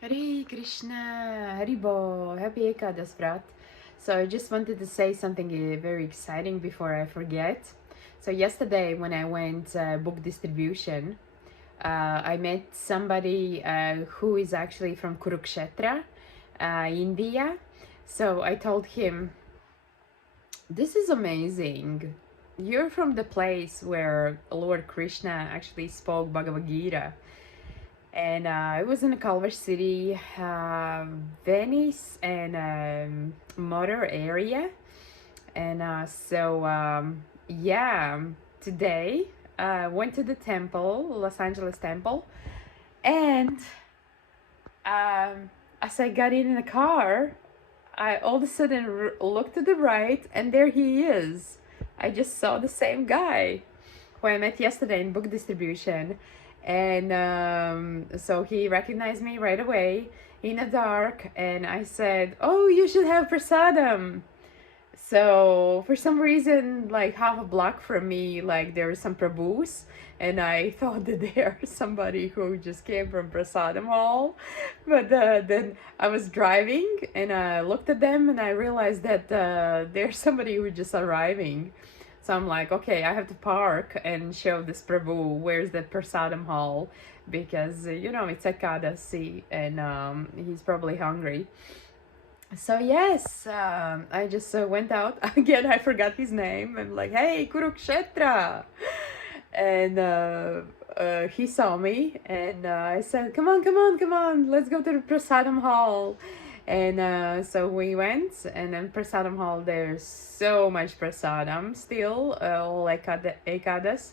Hare Krishna, Haribo, happy Ekadasi, vrat. So I just wanted to say something very exciting before I forget. So yesterday when I went book distribution, I met somebody who is actually from Kurukshetra, India. So I told him, this is amazing. You're from the place where Lord Krishna actually spoke Bhagavad Gita. And I was in Culver City, Venice, and Motor area. And yeah, today I went to the temple, Los Angeles temple, and as I got in the car, I all of a sudden looked to the right, and there he is. I just saw the same guy who I met yesterday in book distribution. And so he recognized me right away in the dark, and I said, "Oh, you should have prasadam." So for some reason, like half a block from me, like there were some prabhus, and I thought that there's somebody who just came from prasadam hall. But then I was driving, and I looked at them, and I realized that there's somebody who just arriving. So I'm like, okay, I have to park and show this prabhu where's the prasadam hall, because it's Ekadasi, and he's probably hungry. So yes, I just went out again. I forgot his name. I'm like, hey, Kurukshetra, and he saw me, and I said, come on, come on, come on, let's go to the prasadam hall. And so we went, and then prasadam hall, there's so much prasadam still, like Ekadas,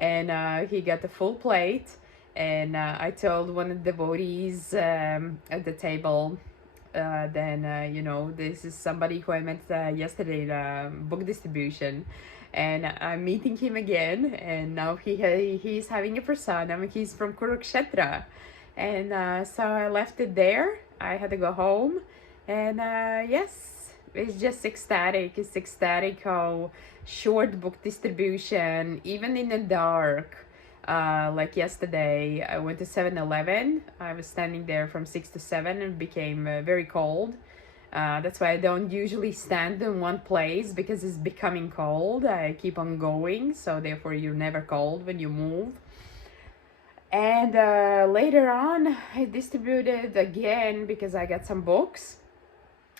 and he got the full plate. And I told one of the devotees at the table, then this is somebody who I met yesterday in book distribution, and I'm meeting him again, and now he's having a prasadam. He's from Kurukshetra, and so I left it there. I had to go home, and yes, it's just ecstatic. It's ecstatic how short book distribution, even in the dark. Like yesterday, I went to 7-Eleven. I was standing there from 6 to 7 and became very cold. That's why I don't usually stand in one place, because it's becoming cold. I keep on going, so therefore you're never cold when you move. And later on, I distributed again because I got some books,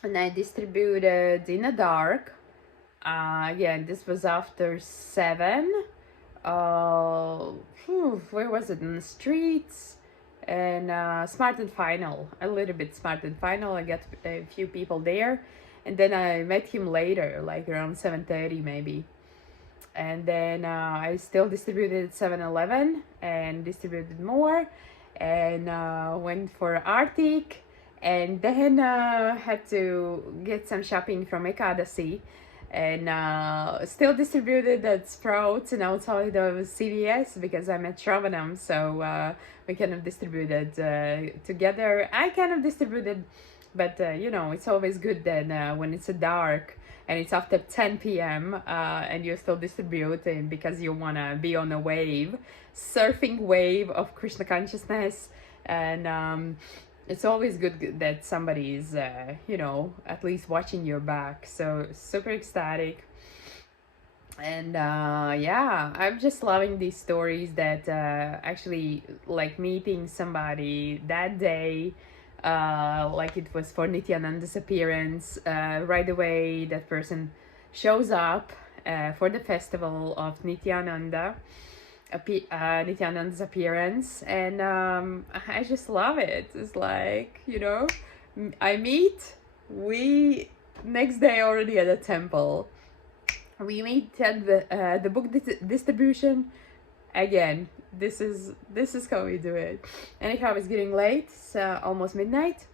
and I distributed in the dark. Again, this was after 7. Where was it? In the streets, and Smart and Final, a little bit Smart and Final. I got a few people there, and then I met him later, like around 7:30 maybe. And then I still distributed at 7-Eleven and distributed more, and went for Arctic, and then had to get some shopping from Ekadasi, and still distributed at Sprouts and outside of CVS because I'm at Shravanam, so we kind of distributed together. I kind of distributed, but it's always good that when it's dark and it's after 10 p.m. And you're still distributing because you want to be on a wave, surfing wave of Krishna consciousness. And it's always good that somebody is, at least watching your back. So super ecstatic. And yeah, I'm just loving these stories that actually, like, meeting somebody that day, like it was for Nityananda's appearance. Right away, that person shows up for the festival of Nityananda's appearance, and I just love it. It's like, I meet, we next day already at the temple. We meet at the book distribution again. This is how we do it. Anyhow, it's getting late. It's almost midnight,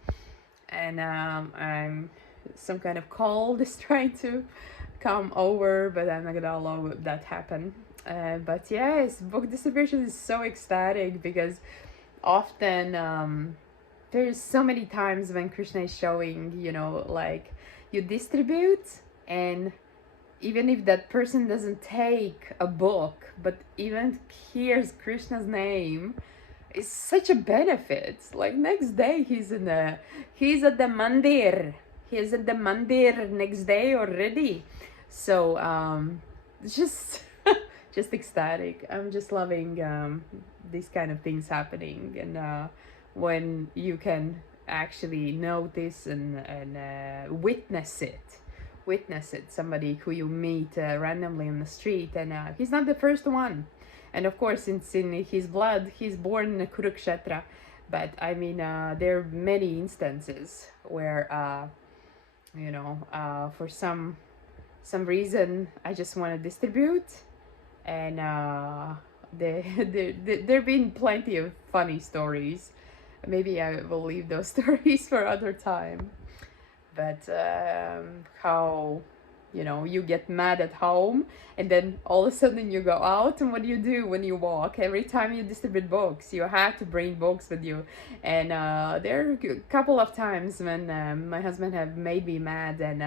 and I'm some kind of cold is trying to come over, but I'm not gonna allow that happen. But yes, book distribution is so ecstatic because often there's so many times when Krishna is showing, like, you distribute, and even if that person doesn't take a book but even hears Krishna's name, It's such a benefit. Like next day he's at the mandir. He's at the mandir next day already. So it's just just ecstatic. I'm just loving these kind of things happening, and when you can actually notice and witness it. Somebody who you meet randomly on the street, and he's not the first one. And of course, it's in his blood. He's born in Kurukshetra, but I mean, there are many instances where, for some reason, I just want to distribute, and there've been plenty of funny stories. Maybe I will leave those stories for other time. But how you get mad at home, and then all of a sudden you go out, and what do when you walk? Every time you distribute books, you have to bring books with you. And there are a couple of times when my husband have made me mad, and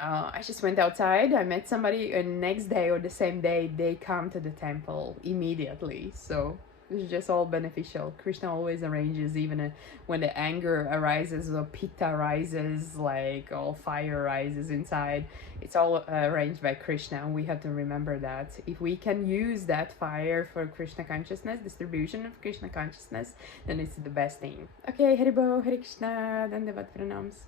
I just went outside, I met somebody, and next day or the same day they come to the temple immediately. So it's just all beneficial. Krishna always arranges, even when the anger arises or pitta rises, like all fire rises inside. It's all arranged by Krishna, and we have to remember that. If we can use that fire for Krishna consciousness, distribution of Krishna consciousness, then it's the best thing. Okay, Haribo, Hare Krishna, Dandavat Pranams.